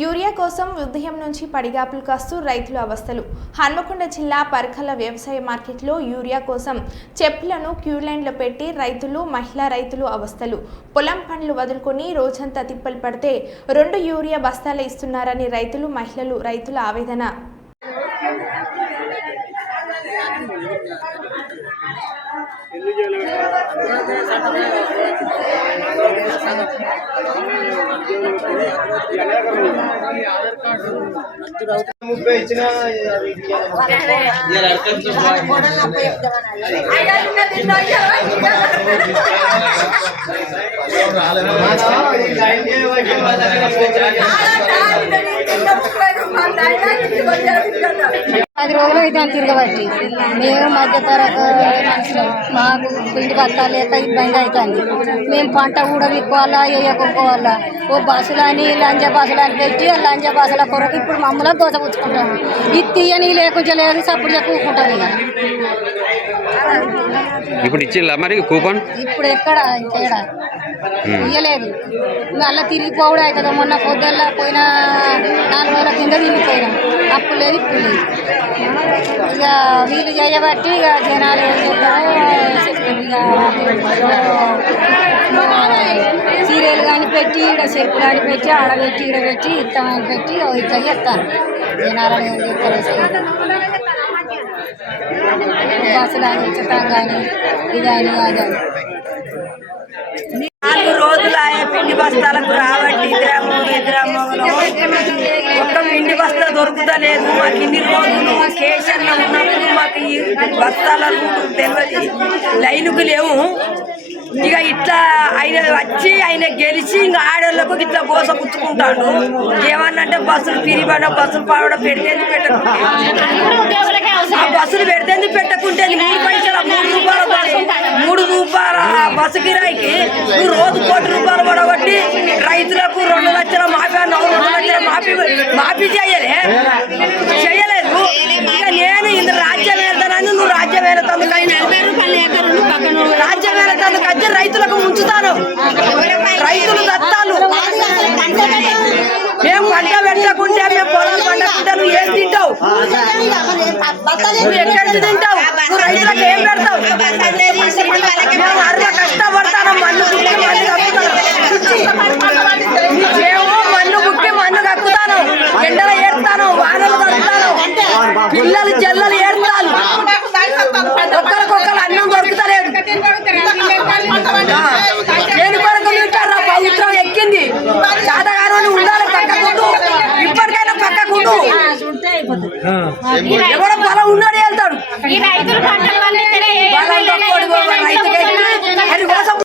Urea కోసం ఉదయం నుంచి పడిగాపులు కాస్తూ రైతుల అవస్థలు. హన్మకొండ జిల్లా పరకల వ్యవసాయ మార్కెట్లో యూరియా కోసం చెప్పులను క్యూలైన్లో పెట్టి రైతులు, మహిళా రైతులు అవస్థలు. పొలం పనులు వదులుకొని రోజంతా తిప్పలు పడితే 2 యూరియా బస్తాలు ఇస్తున్నారని రైతులు, మహిళలు రైతుల ఆవేదన. పది రోజులు అయితే తిరగబట్టి మేము మధ్యతరగతి మనుషులు, మాకు పిండి బత్తాలు లేక ఇబ్బంది అవుతుంది. మేము పంట కూడా విక్కోవాలా, వేయకపోవాలా. ఓ బస్సులని లంజ బస్సులని పెట్టి ఆ లంజ బస్సుల కొరకు ఇప్పుడు మమ్మల్ని దోసపుచ్చుకుంటాము. ఇది తీయని లేకుండా లేదు, సప్పుడు కూకుంటాం. ఇక ఇప్పుడు ఇచ్చిందా మరి కూపన్? ఇప్పుడు ఎక్కడ ఇంకేడా ఇయ్యలేదు. మళ్ళీ తిరిగిపోవడం అవుతుంది. మొన్న పొద్దున్న పోయిన 4 రోజుల కింద తిరిగిపోయినాం. అప్పుడు లేదు, ఇప్పుడు లేదు. ఇక వీళ్ళు చేయబట్టి ఇక జనాలు ఏం చెప్తారో సీరియల్ కానీ పెట్టి ఇక్కడ చెరుపు కానీ పెట్టి ఆడబెట్టి ఈడబెట్టి ఇస్తామని పెట్టి ఇట్లా చెప్తారు. జనాలను ఏం చెప్తారు, బస్సులు అని ఇచ్చటం కానీ ఇదని అదని. 4 రోజులు పిండి బస్తాలకు రాబట్టి గ్రామంలో ఒక్క పిండి బస్తా దొరుకుతలేదు. మాకు ఇన్ని రోజులు స్టేషన్లో ఉన్నప్పుడు మాకు ఈ బస్తాలకు తెలియదు, లైన్కు లేవు. ఇక ఇట్లా ఆయన గెలిచి ఇంకా ఆడోళ్ళకు ఇట్లా బోస పుచ్చుకుంటాడు. ఏమన్నంటే బస్సులు పిరిబడ బస్సులు పావడ పెడితేంది పెట్టకుంటే, ఆ బస్సులు పెడితేంది పెట్టకుంటే 3 పైసలు 3 రూపాయల బస్సు 3 రూపాయల బస్సు కిరాయికి నువ్వు రోజు 1 కోటి రూపాయలు పడగొట్టి రైతులకు 2 లక్షల మాఫీ అన్నావు. 2 లక్షల మాఫీ చేయలేదు. ఇక నేను ఇంత రాజ్యం వెళ్తానని నువ్వు రాజ్యం వెళ్తాను, రాజ్యం వెళ్తాను కచ్చి రైతులకు ముంచుతాను. రైతులు దత్తాలు. మేము పంట పెట్టకుంటే, మేము పొలాలు పండకుంటే నువ్వు ఏం తింటావు? నువ్వు ఎక్కడికి తింటావు? నువ్వు రైతులకు ఏం పెడతావు? మేము అర్ర కష్టపడతాను, మన్ను బుక్కి మన్ను కప్పుతాను. నీకేమో మన్ను బుక్కి మన్ను కక్కుతాను, ఎండలు ఏడుతాను, వానలు కడతాను, పిల్లలు చెల్లలు ఏడుతాను. ఒక్కరికొక్కరు అన్నం దొరుకుతలేదు. దేని కొరకు తింటారా? ప్రభుత్వం ఎక్కింది. చాతగారు ఉండాలి పక్కకుంటూ, ఇప్పటికైనా పక్కకుంటూ. ఎవడో పొలం ఉన్నాడు వెళ్తాడు.